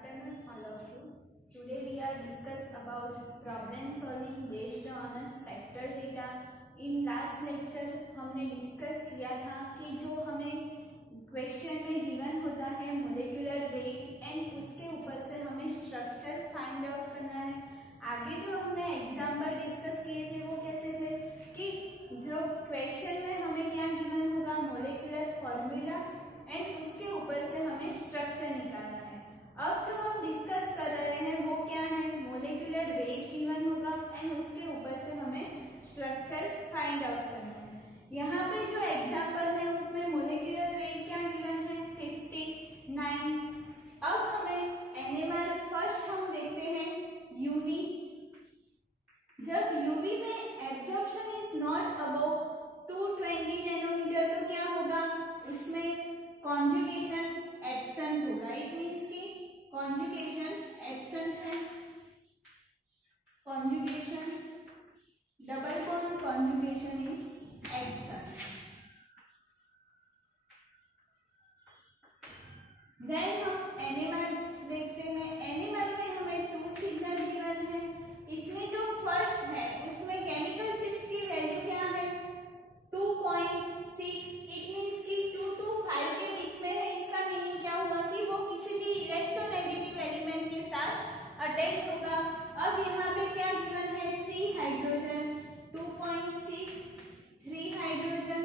afternoon, all of you. Today we are discuss about problem solving based on a spectral data. In last lecture हमने discuss किया था कि जो हमें question में गिवन होता है मोलिकुलर वेट एंड उसके ऊपर से हमें स्ट्रक्चर फाइंड आउट करना है. आगे जो हमने एग्जाम्पल डिस्कस किए थे वो कैसे थे कि जो क्वेश्चन में हमें क्या गिवन होगा मोलिकुलर फॉर्मूला एंड उसके ऊपर से हमें स्ट्रक्चर निकालना है. अब जो हम डिस्कस कर रहे हैं वो क्या है, मोलिकुलर वेट गिवन होगा एंड उसके ऊपर से हमें स्ट्रक्चर फाइंड आउट करना है. यहाँ पे जो एग्जांपल है उसमें मोलिकुलर वेट क्या गिवन है 59. अब हमें एनएमआर फर्स्ट हम देखते हैं यूवी. जब यूवी में absorption is not above 220 nanometer तो क्या होगा, उसमें कॉन्जुगेशन एब्सेंट होगा. इट मींस कि कॉन्जुगेशन एब्सेंट है. Conjugation double bond conjugation is absent. Then हम एनएमआर देखते हैं. एनएमआर में हमें 2 सिग्नल गिवन है. इसमें जो फर्स्ट है उसमें केमिकल शिफ्ट की वैल्यू क्या है 2.6. इट मींस कि 2 to 5 के बीच में है. इसका मीनिंग क्या हुआ कि वो किसी भी इलेक्ट्रोनेगेटिव एलिमेंट के साथ अटैच होगा. अब यहाँ पे क्या गिवन है 3 हाइड्रोजन 2.6 3 हाइड्रोजन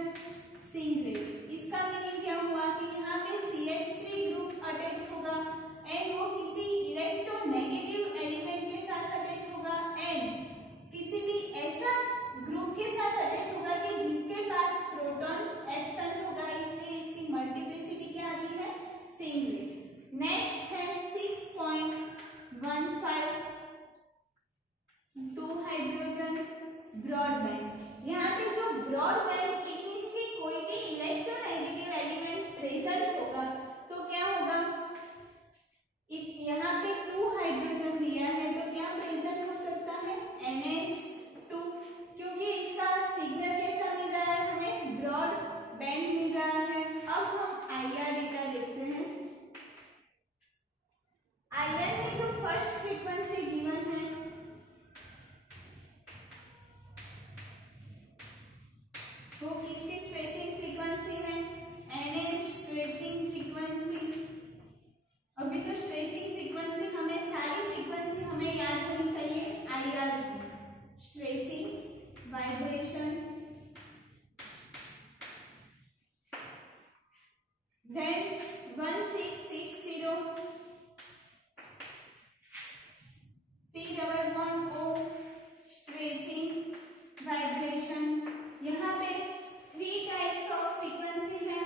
सिंगलेट. इसका मीनिंग क्या हुआ कि यहाँ पे CH3 ग्रुप अटैच होगा एंड वो किसी इलेक्ट्रोनेगेटिव एलिमेंट के साथ अटैच होगा एंड किसी भी ऐसा ग्रुप के साथ अटैच होगा कि जिसके पास प्रोटॉन एब्सेंट होगा. इसलिए इसकी मल्टीप्लिसिटी क्या आती है सिंगलेट. नेक्स्ट है 6.15 2 हाइड्रोजन ब्रॉडबैंड. यहाँ पे जो ब्रॉडबैंड इट मींस कि कोई भी इलेक्ट्रोनेगेटिव एलिमेंट प्रेजेंट होगा तो क्या होगा, यहाँ पे 2 हाइड्रोजन दिया है तो क्या प्रेजेंट हो सकता है NH2, क्योंकि इसका सिग्नल कैसा मिल रहा है हमें ब्रॉड बैंड मिल रहा है. अब हम आईआर डेटा देखते हैं. आईआर में जो फर्स्ट फ्रीक्वेंसी गिवन है वो किसकी स्ट्रेचिंग फ्रीक्वेंसी है NH स्ट्रेचिंग फ्रीक्वेंसी. अभी तो स्ट्रेचिंग फ्रीक्वेंसी हमें सारी फ्रीक्वेंसी हमें याद होनी चाहिए. IR stretching vibration then 1660 C double bond O stretching vibration. यहाँ पे 3 टाइप्स ऑफ फ्रीक्वेंसी है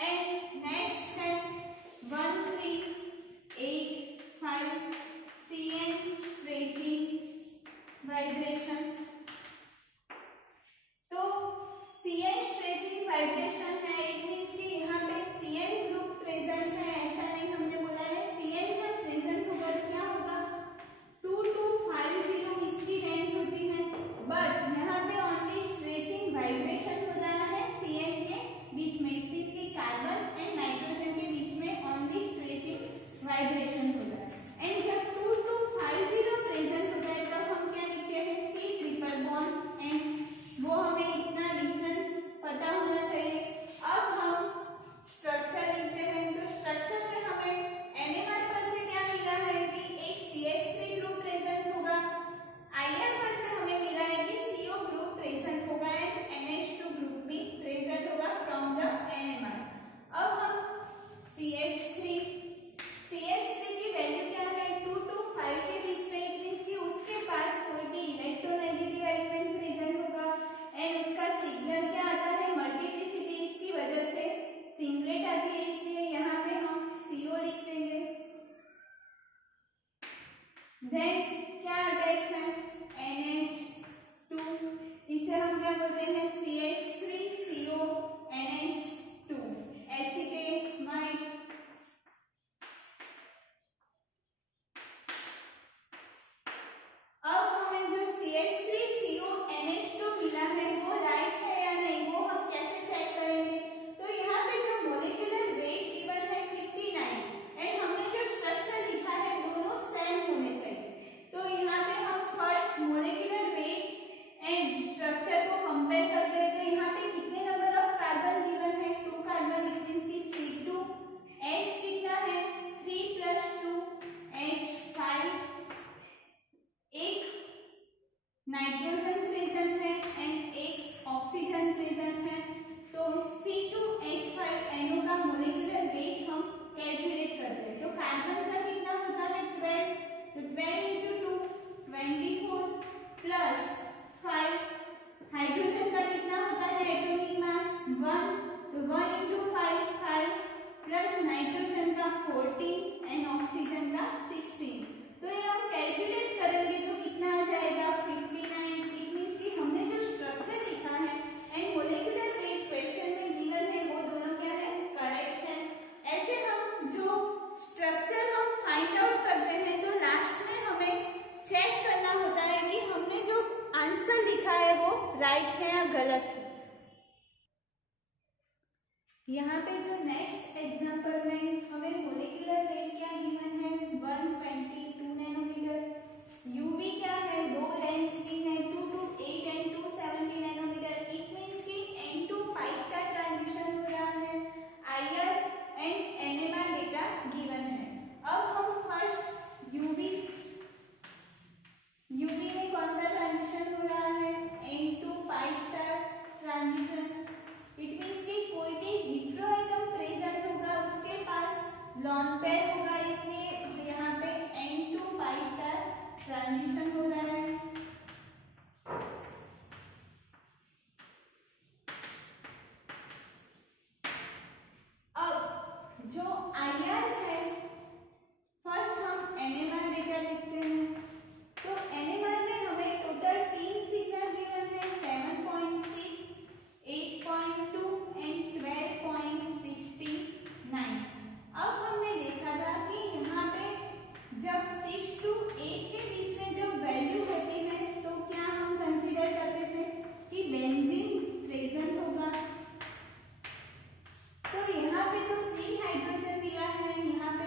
एंड नेक्स्ट है 1385 CN स्ट्रेचिंग वाइब्रेशन. तो CN स्ट्रेचिंग वाइब्रेशन है. इट मींस कि यहाँ पे CN ग्रुप प्रेजेंट है. ऐसा नहीं हमने बोला है कैलकुलेट करते हैं। तो कार्बन का कितना होता है 12, तो 12 इंटू 2 24 प्लस 5। हाइड्रोजन का कितना होता है एटॉमिक मास 1, तो 1 इंटू 5 5 प्लस नाइट्रोजन का 14 एंड ऑक्सीजन का 16। तो ये हम कैलकुलेट करेंगे तो कितना आ जाएगा 59। इट मींस कि हमने जो स्ट्रक्चर लिखा है एंड मोलेकुलर वेट क्वेश्चन में गिवन है वो दोनों क्या है करेक्ट है। ऐसे हम जो स्ट्रक्चर हम फाइंड आउट करते हैं तो लास्ट में हमें चेक करना होता है कि हमने जो आंसर लिखा है वो राइट है या गलत है। यहाँ पे जो नेक्स्ट एग्जांपल में हमें मोलेकुलर वेट क्या गिवन है 122 नैनोमीटर। यूवी क्या है दो रेंज की है 2 to 8 and 270 nanometer. It means कि N2 5 स्टार ट्रांजिशन हो रहा है। IR and NMR data given है। अब हम फर्स्ट यूवी में कौन सा ट्रांजिशन हो रहा है N2 5 star transition. It means कि कोई भी हेटेरो एटम प्रेजेंट होगा उसके पास लॉन पेयर होगा, इसलिए यहाँ पे N2 5 स्टार ट्रांजिशन हो रहा है। अब जो IR है फर्स्ट हम NMR डेटा लिखते हैं। तो NMR में हमें टोटल 3 सिग्नल गिवन है 7.6, 8.2 एंड 12.69। अब हमने देखा था कि यहाँ पे जब 6 to 8 के बीच में जब वैल्यू होती है तो क्या हम कंसीडर करते थे कि बेंजीन प्रेजेंट होगा। तो यहाँ पे तो 3 हाइड्रोजन दिया है, यहाँ पे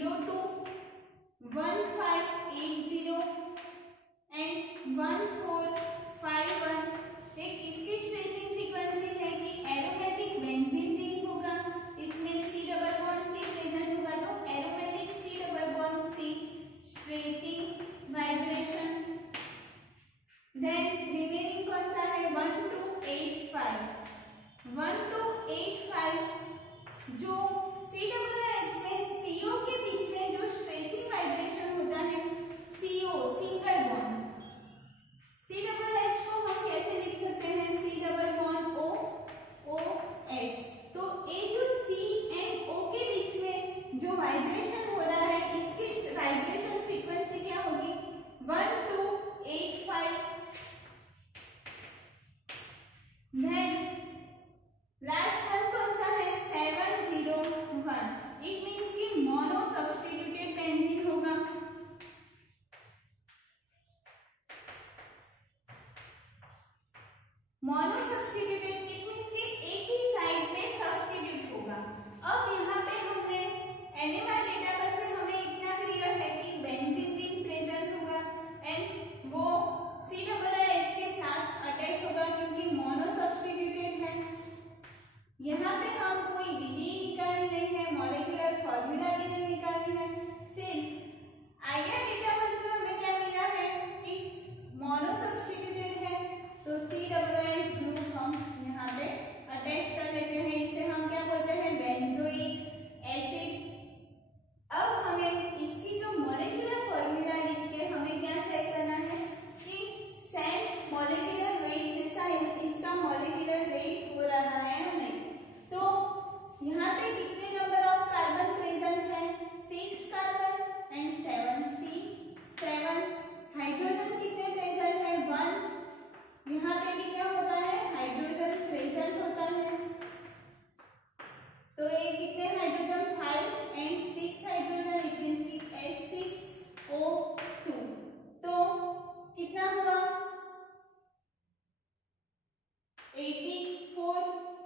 02 1580 एंड 1451। एक इसकी स्ट्रेचिंग फ्रीक्वेंसी है कि एरोमेटिक बेंजीन रिंग होगा, इसमें C double bond C present होगा, तो aromatic C double bond C stretching vibration. Then remaining कौन सा है 1285। 1285 जो COOH में CO के बीच में जो स्ट्रेचिंग वाइब्रेशन होता है, CO सिंगल बॉन्ड, COOH को हम कैसे लिख सकते हैं C डबल बॉन्ड OOH। तो ये जो C एंड O के बीच में जो वाइब्रेशन हो रहा है, इसकी वाइब्रेशन फ्रीक्वेंसी क्या होगी 1285। देन लास्ट वन कौन सा है 701। इट मींस कि मोनो सब्स्टिट्यूटेड बेंजीन होगा। मोनो सब्स्टिट्यूटेड इट मींस कि एक ही साइड में सब्स्टिट्यूट होगा। अब यहाँ पे हमने NMR डेटा पर से हमें इतना क्लियर है कि बेंजीन रिंग प्रेजेंट होगा एंड वो COOH के साथ अटैच होगा क्योंकि मोनो सब्स्टिट्यूटेड है। यहाँ पे हम कोई विधि निकालनी नहीं है, मॉलिक्यूलर फॉर्मूला भी नहीं निकालनी है, सिर्फ IR डेटा पर से हमें क्या मिला है कि मोनो सब्स्टिट्यूटेड है, तो COOH ग्रुप हम यहाँ पे अटैच कर लेते हैं। इसे हम क्या बोलते हैं बेंजोइक एसिड। अब हमें इसकी जो मॉलिक्यूलर फॉर्मूला लिख के हमें क्या चेक करना है कि सेम मॉलिक्यूलर वेट जैसा इसका मॉलिक्यूलर वेट हो रहा है या नहीं। तो यहाँ पे कितने नंबर ऑफ कार्बन प्रेजेंट है 6 कार्बन एंड 7 C7। हाइड्रोजन कितने प्रेजेंट है 1। यहाँ पे भी क्या होता है हाइड्रोजन प्रेजेंट होता है, तो ये कितने hydrogen 5 and 6 hydrogen it means कि H6O2। तो कितना हुआ 84।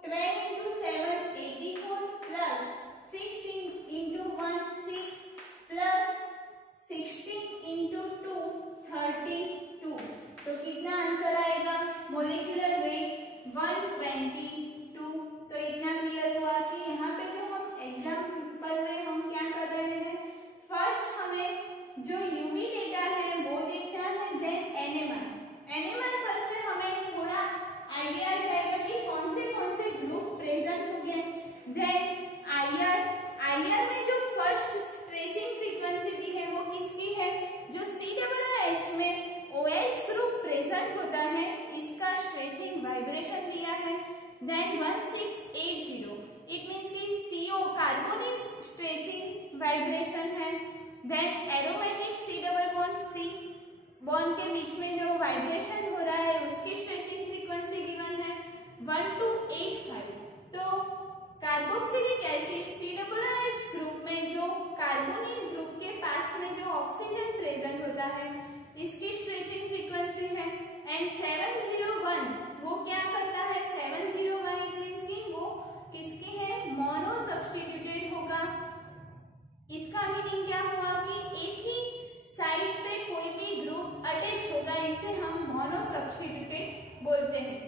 12 into 7 84 plus 16 into 1 6 plus 16 into 2 32। तो कितना आंसर आएगा मोलिकुलर वेट 122। तो इतना क्लियर हुआ कि यहाँ पे जो हम एग्जाम्पल में हम क्या कर रहे हैं, फर्स्ट हमें जो यूवी डेटा है वो देखना है, देन NMR पर से हमें थोड़ा आइडिया आ जाएगा कि कौन से ग्रुप प्रेजेंट होंगे। देन IR में जो फर्स्ट स्ट्रेचिंग फ्रीक्वेंसी दी है वो किसकी है, जो COOH में OH ग्रुप प्रेजेंट होता है, इसका स्ट्रेचिंग वाइब्रेशन दिया है। देन 1680 इट मींस कि CO कार्बोनिक स्ट्रेचिंग वाइब्रेशन है। Then aromatic C double bond C bond के बीच में जो वाइब्रेशन हो रहा है उसकी स्ट्रेचिंग फ्रीक्वेंसी गिवन है 1285। तो कार्बोक्सिलिक एसिड COOH ग्रुप में जो कार्बोनिल ग्रुप के पास में जो ऑक्सीजन प्रेजेंट होता है, इसकी स्ट्रेचिंग फ्रीक्वेंसी है। एंड 701 वो क्या करता है 701 इट मींस कि वो किसकी है मोनो सब्स्टिट्यूटेड होगा। इसका मीनिंग क्या हुआ कि एक ही साइड पे कोई भी ग्रुप अटैच होगा, इसे हम मोनो सब्स्टिट्यूटेड बोलते हैं।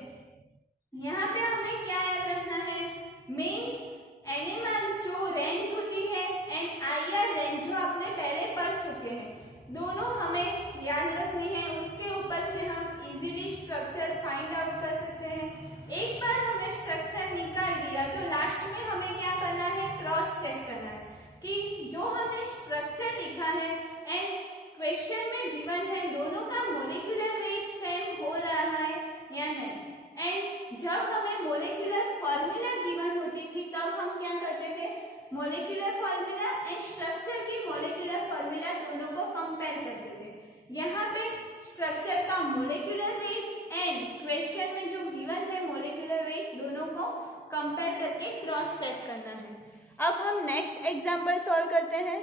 यहाँ पे हमें क्या याद रखना है, मेन NMR जो रेंज होती है एंड IR रेंज जो आपने पहले पढ़ चुके हैं, दोनों हमें याद रखनी है। उसके ऊपर से हम इजीली स्ट्रक्चर फाइंड आउट कर सकते हैं। एक बार हमने स्ट्रक्चर निकाल दिया तो लास्ट में हमें क्या करना है क्रॉस चेक करना है कि जो हमने स्ट्रक्चर लिखा है एंड क्वेश्चन में गिवन है दोनों का मोलिकुलर वेट सेम हो रहा है या नहीं। एंड जब हमें मोलिकुलर फॉर्मूला गिवन होती थी तब हम क्या करते थे, मोलिकुलर फॉर्मूला एंड स्ट्रक्चर की मोलिकुलर फॉर्मूला दोनों को कंपेयर करते थे। यहाँ पे स्ट्रक्चर का मोलिकुलर वेट एंड क्वेश्चन में जो गिवन है मोलिकुलर वेट दोनों को कंपेयर करके क्रॉस चेक करना है। अब हम नेक्स्ट एग्जांपल सॉल्व करते हैं।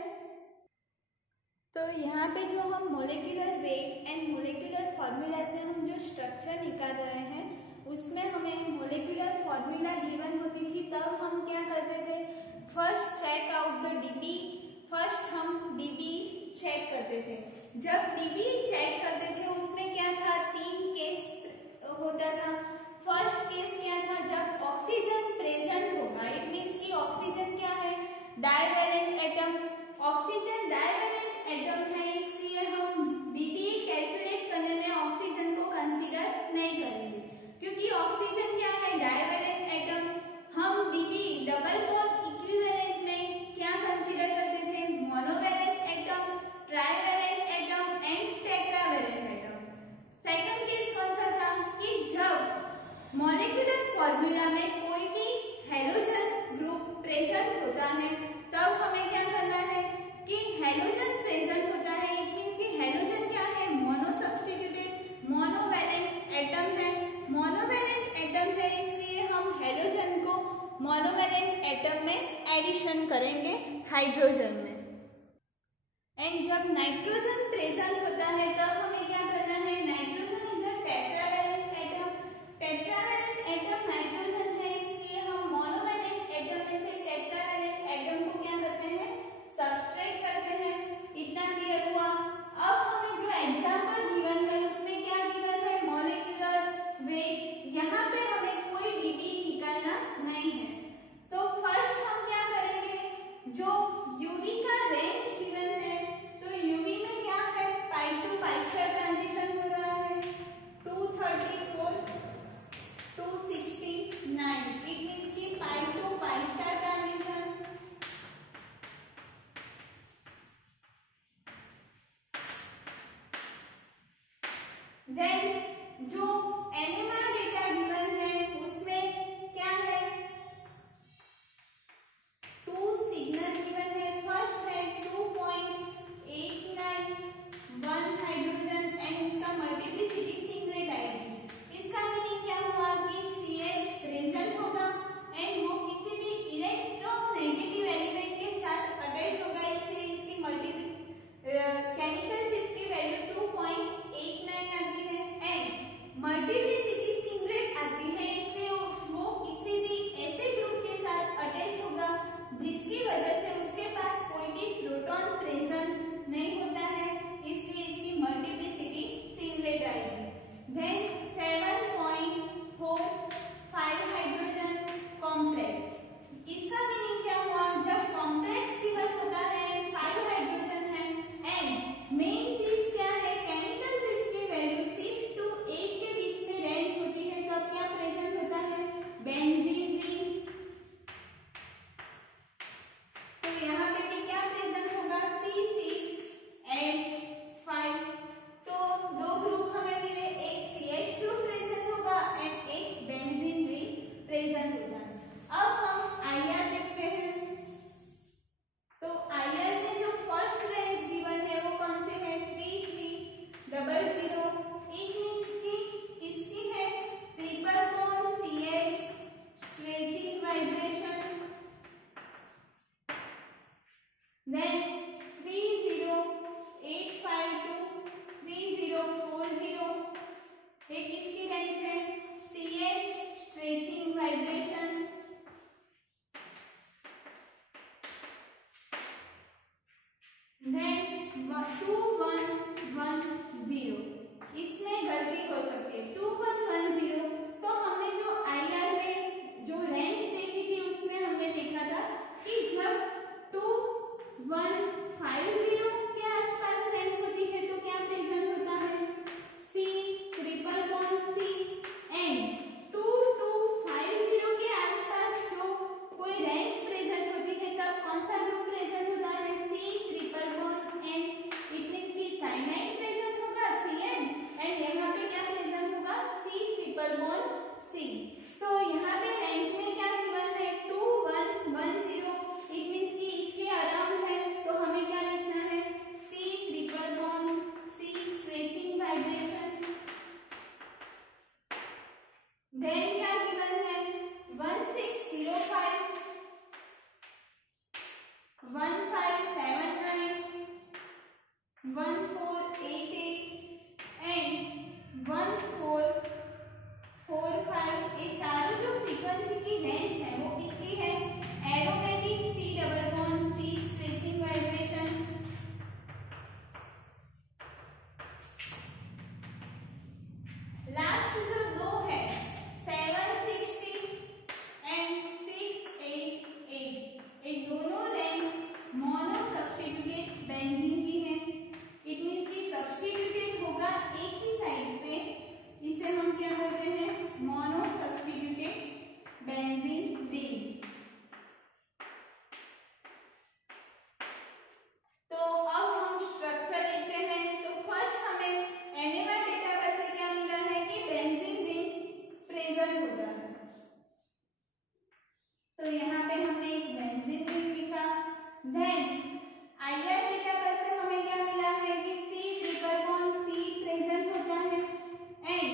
तो यहाँ पे जो हम molecular weight and molecular formula से हम जो स्ट्रक्चर निकाल रहे हैं उसमें हमें मोलिकुलर फॉर्मूला गिवन होती थी तब हम क्या करते थे, first check out the DP। First हम करते थे। जब डीबी चेक करते थे उसमें क्या था, 3 केस होता था। फर्स्ट केस क्या था, जब ऑक्सीजन प्रेजेंट होगा, इट मींस कि ऑक्सीजन क्या है, divalent atom. Oxygen divalent atom है, इसलिए हम डीबी कैलकुलेट करने में ऑक्सीजन को कंसीडर नहीं करेंगे, क्योंकि ऑक्सीजन क्या है, डाइवैलेंट एटम। हम डीबी डबल बॉन्ड इक्विवेलेंट में क्या कंसीडर करते थे, monovalent atom, trivalent atom and tetravalent atom. Second case कौन सा था कि जब मॉलिक्यूलर फॉर्मूला में कोई भी हैलोजन ग्रुप प्रेजेंट होता है, तब हमें क्या करना है कि हैलोजन प्रेजेंट होता है, इट मींस कि हैलोजन क्या है, मोनो सब्स्टिट्यूटेड मोनोवैलेंट एटम है। मोनोवैलेंट एटम है, इसलिए हम हैलोजन को मोनोवैलेंट एटम में एडिशन करेंगे हाइड्रोजन में। एंड जब नाइट्रोजन प्रेजेंट होता है तब हमें क्या करना है, nitrogen is a tetravalent atom. Tetravalent atom nitrogen है, इसलिए हम मोनोवैलेंट एटम में से टेट्रावैलेंट एटम को क्या करते हैं, सब्सट्रैक्ट करते हैं। इतना क्लियर हुआ। अब हमें जो एग्जांपल गिवन है उसमें क्या गिवन है, मॉलिक्यूलर वेट। यहाँ पे हमें कोई डीबी निकालना नहीं है, तो फर्स्ट हम क्या करेंगे, जो यूवी का रेंज गिवन है, तो यूवी में क्या है, pi to pi star transition हो रहा है, 234 269, इट मींस कि pi to pi star transition. Then जो एनएमआर डेटा गिवन है उसमें क्या है, 2 सिग्नल गिवन है। फर्स्ट है 2.89 1 हाइड्रोजन एंड इसका मल्टीप्लिसिटी सिंगलेट आएगी। इसका मीनिंग क्या हुआ कि CH प्रेजेंट होगा एंड वो किसी भी इलेक्ट्रोनेगेटिव एलिमेंट के साथ अटैच होगा, इसलिए इसकी केमिकल शिफ्ट की वैल्यू 2.89 आती है एंड मल्टीप्लिसिटी सिंगलेट आती है, इसलिए वो किसी भी ऐसे ग्रुप के साथ अटैच होगा जिसकी वजह से उसके पास कोई भी प्रोटॉन प्रेजेंट नहीं होता है, इसलिए इसकी मल्टीप्लिसिटी सिंगलेट आएगी। Then 7.45 hydrogen complex. इसका मीनिंग क्या हुआ, जब कॉम्प्लेक्स गिवन होता है 5 हाइड्रोजन है एंड मेन चीज क्या है, केमिकल शिफ्ट की वैल्यू 6 to 8 के बीच में रेंज होती है, तब क्या प्रेजेंट होता है, बेंजीन रिंग। तो यहाँ पे भी क्या प्रेजेंट होगा, C6H5। तो दो ग्रुप हमें मिले, एक CH ग्रुप प्रेजेंट होगा एंड एक बेंजीन रिंग प्रेजेंट होगा। अब हम IR देखते हैं। तो IR में जो फर्स्ट रेंज गिवन है वो कौन से है, 3300, इट मींस कि इसकी है triple bond CH stretching vibration. Then 30852 3040, एक इसकी रेंज है CH स्ट्रेचिंग वाइब्रेशन। देन 2110, इसमें गलती हो सकती है 2110। तो हमने जो IR में जो रेंज देखी थी उसमें हमने देखा था कि जब 2150 के आसपास रेंज होती है तो क्या प्रेजेंट होता है, C triple bond C and 2250 के आसपास जो कोई रेंज प्रेजेंट होती है तब कौन सा ग्रुप प्रेजेंट होता है, C triple bond N, it means कि साइनाइड प्रेजेंट होगा CN एंड यहाँ पे क्या प्रेजेंट होगा, C ट्रिपल बॉन्ड C। तो यहाँ पे रेंज में क्या गिवन है, 2110, इट मींस कि इसके अराउंड है, तो हमें क्या लिखना है, C triple bond C stretching vibration. Then क्या गिवन है, 1605 1579 1488 एंड 1445, ये चारों जो फ्रीक्वेंसी की रेंज है वो किसकी है, aromatic C double bond C stretching vibration. Benzene की है। इट मीन्स कि सब्स्टिट्यूटेड होगा एक ही साइड पे, इसे हम क्या बोलते हैं, मोनो सब्स्टिट्यूटेड बेंजीन रिंग। तो अब हम स्ट्रक्चर लिखते हैं। तो फर्स्ट हमें एनिमल डेटाबेस से क्या मिला है कि बेंजीन रिंग प्रेजेंट होता है। तो यहाँ पे हमने एक बेंजीन रिंग लिखा। देन आईआर डेटाबेस से हमें क्या मिला है कि C triple bond C present होता है। एंड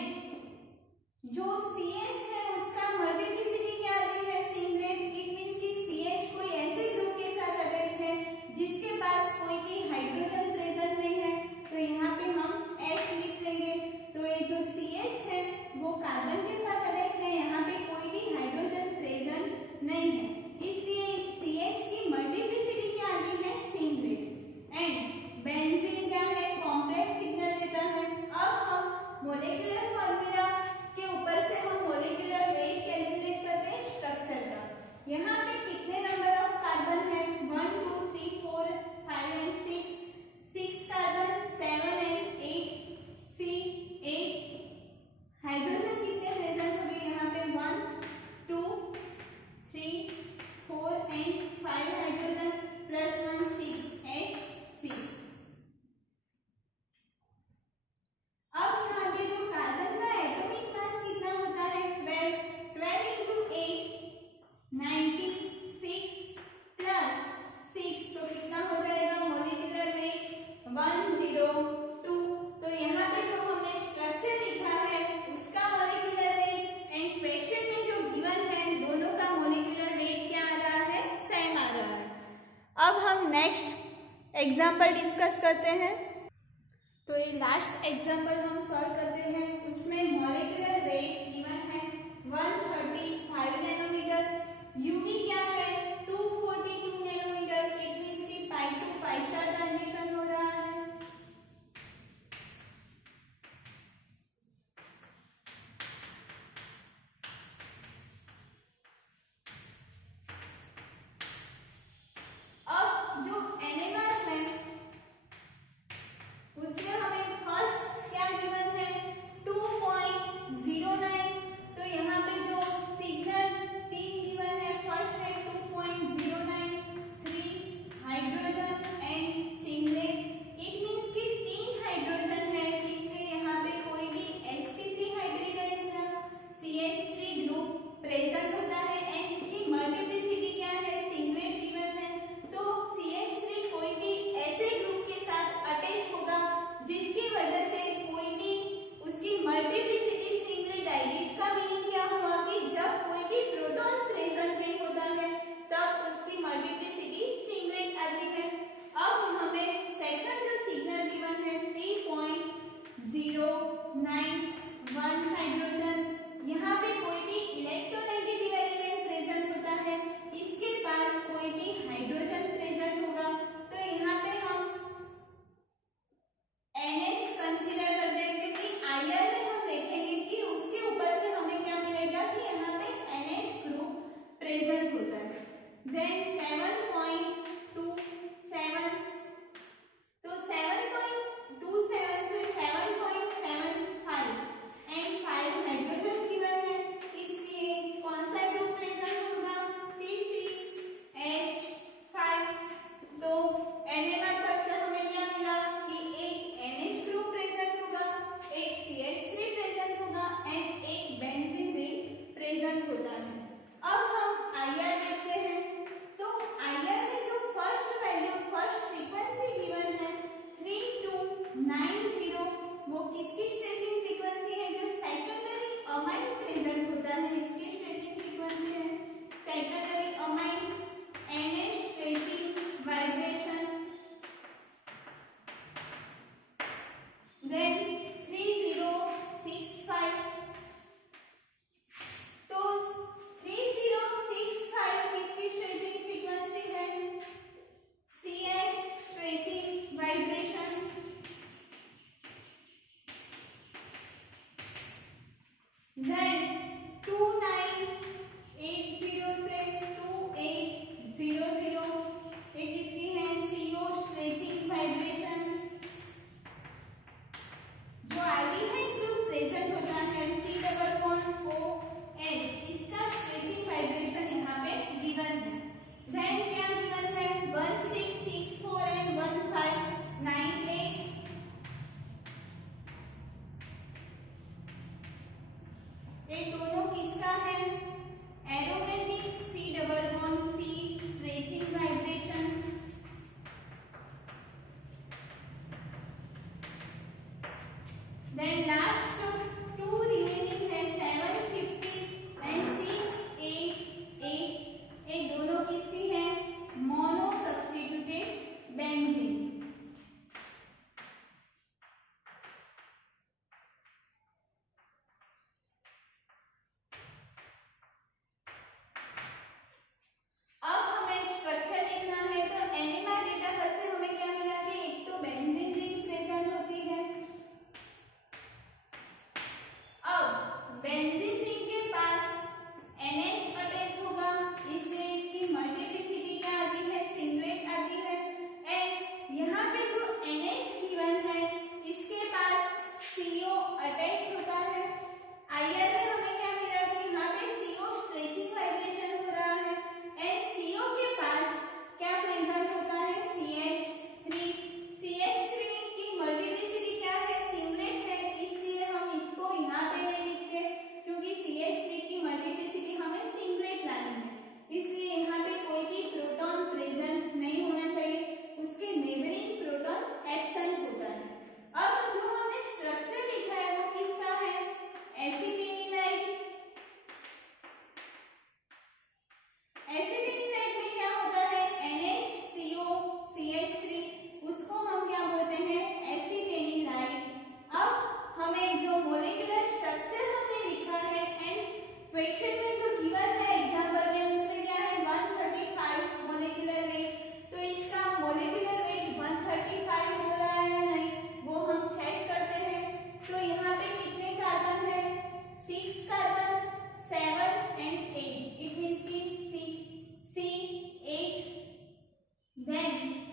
जो CH है उसका मल्टीप्लिसिटी क्या आ रही है, सिंगलेट। इट मींस कि CH कोई ऐसे ग्रुप के साथ अटैच है जिसके पास कोई भी हाइड्रोजन प्रेजेंट नहीं है, तो यहाँ पे हम H लिख लेंगे। तो ये जो CH है वो कार्बन के साथ अटैच है, यहाँ पे कोई भी हाइड्रोजन प्रेजेंट नहीं है, इसलिए इस CH की मल्टीप्लिसिटी क्या आ रही है, सिंगलेट। एंड बेंजीन क्या है, कॉम्प्लेक्स सिग्नल देता है। अब हम मोलेक्युलर फॉर्मूला के ऊपर से हम मोलेक्युलर वेट कैलकुलेट करते हैं स्ट्रक्चर का। यहाँ पे कितने नंबर ऑफ कार्बन है, 1 2 3 4 5 and 6 carbon, 7 and 8 C 8। Hydrogen कितने प्रेजेंट हो गए यहाँ पे, 1 2 3 4 एंड 5 हाइड्रोजन प्लस 1 6 H 6। अब यहाँ पे जो कार्बन का एटॉमिक मास कितना होता है, 12 into 8 96 प्लस 6, तो कितना हो जाएगा मॉलिक्यूलर वेट 102। तो यहाँ पे जो हमने स्ट्रक्चर लिखा है उसका मॉलिक्यूलर वेट एंड क्वेश्चन में जो गिवन है दोनों का मॉलिक्यूलर वेट क्या आ रहा है, सेम आ रहा है। अब हम नेक्स्ट एग्जाम्पल डिस्कस करते हैं। तो ये लास्ट एग्जाम्पल हम सॉल्व करते हैं। उसमें मॉलिक्यूलर वेट गिवन है 135 नैनोमीटर, यूवी क्या है 242 नैनोमीटर। इट मींस कि pi to pi star transition हो रहा है। अब जो NMR है उसमें हमें फर्स्ट क्या गिवन है 2.09। तो यहाँ पे जो सिग्नल 3 गिवन है, फर्स्ट है 2.09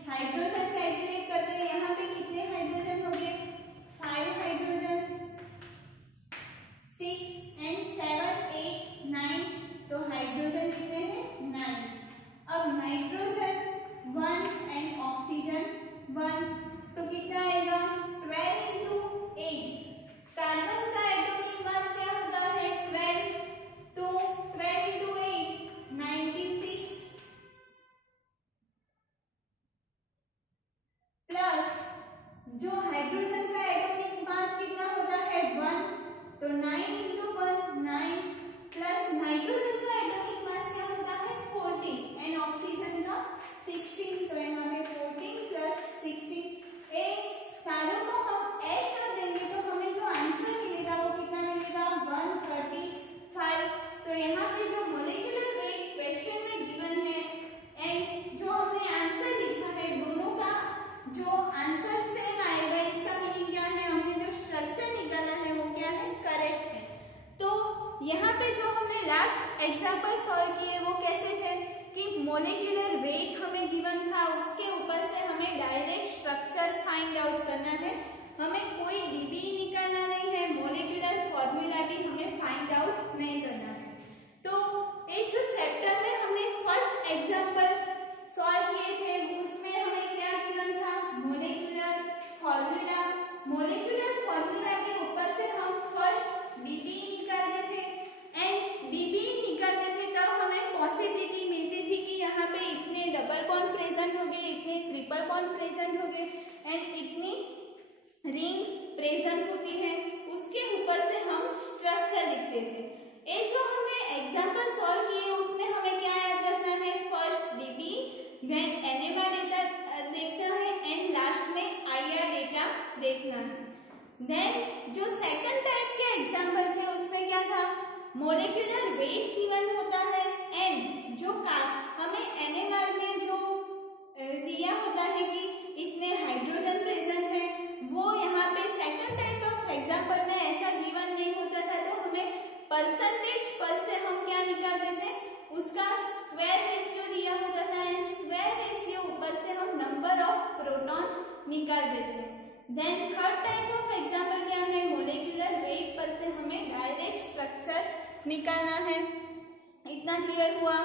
हाइड्रोजन कैलकुलेट करते हैं। यहाँ पे कितने हाइड्रोजन हो गए? 5 हाइड्रोजन, 6 एंड 7 8 9, तो हाइड्रोजन कितने हैं? 9। अब नाइट्रोजन 1 एंड ऑक्सीजन 1, तो कितना आएगा? 12 इंटू 8। कार्बन का एटॉमिक मास क्या होता है? 12, तो 12 इंटू 8 96 प्लस जो हाइड्रोजन का एटॉमिक मास कितना होता है? 1, तो 9 इंटू 1 9 प्लस नाइट्रोजन का एटॉमिक मास क्या होता है? 14 एंड ऑक्सीजन का 16, तो यहाँ पे 14 प्लस 16, चारों को हम ऐड कर देंगे तो हमें जो आंसर मिलेगा वो कितना मिलेगा? 135। तो यहाँ पे जो मोलिकुलर वेट क्वेश्चन में गिवन है एंड जो हमने आंसर लिखा है, दोनों का जो आंसर सेम आएगा। इसका मीनिंग क्या है? हमने जो स्ट्रक्चर निकाला है वो क्या है? करेक्ट है। तो यहाँ पे जो हमने लास्ट एग्जाम्पल सॉल्व किए वो कैसे थे कि मोलिकुलर वेट हमें गिवन था, उसके ऊपर से हमें डायरेक्ट स्ट्रक्चर फाइंड आउट करना है, हमें कोई डीबी निकालना नहीं है, मोलिकुलर फॉर्मूला भी हमें फाइंड आउट नहीं करना है। तो ये जो चैप्टर में हमने फर्स्ट एग्जाम्पल सॉल्व किए थे उसमें हमें क्या गिवन था? Molecular formula. मोलिकुलर फॉर्मूला के ऊपर से हम फर्स्ट डीबी निकालते थे एंड डीबी निकालते थे तब हमें पॉसिबिलिटी मिलती थी कि यहाँ पे इतने डबल बॉन्ड प्रेजेंट हो गए, इतने ट्रिपल बॉन्ड प्रेजेंट हो गए एंड इतनी रिंग प्रेजेंट होती है। उसके ऊपर से हम स्ट्रक्चर लिखते थे। ये जो हमने एग्जांपल सॉल्व किए उसमें हमें क्या याद रखना है? First DB, then NMR data देखना है एंड लास्ट में आईआर डेटा देखना है। देन जो सेकंड टाइप के एग्जांपल थे उसमें क्या था? मोलिकुलर वेट गिवन होता है एंड जो हमें एनएमआर में जो दिया होता है कि इतने हाइड्रोजन प्रेजेंट है, वो यहाँ पे सेकंड टाइप ऑफ एग्जांपल में ऐसा गिवन नहीं होता था, तो हमें परसेंटेज पर से हम क्या निकालते थे? उसका स्क्वायर रेशियो दिया होता था एंड स्क्वायर रेशियो ऊपर से हम नंबर ऑफ प्रोटॉन निकालते थे। Then third type of example क्या है? मोलिकुलर वेट पर से हमें डायरेक्ट स्ट्रक्चर निकालना है। इतना क्लियर हुआ?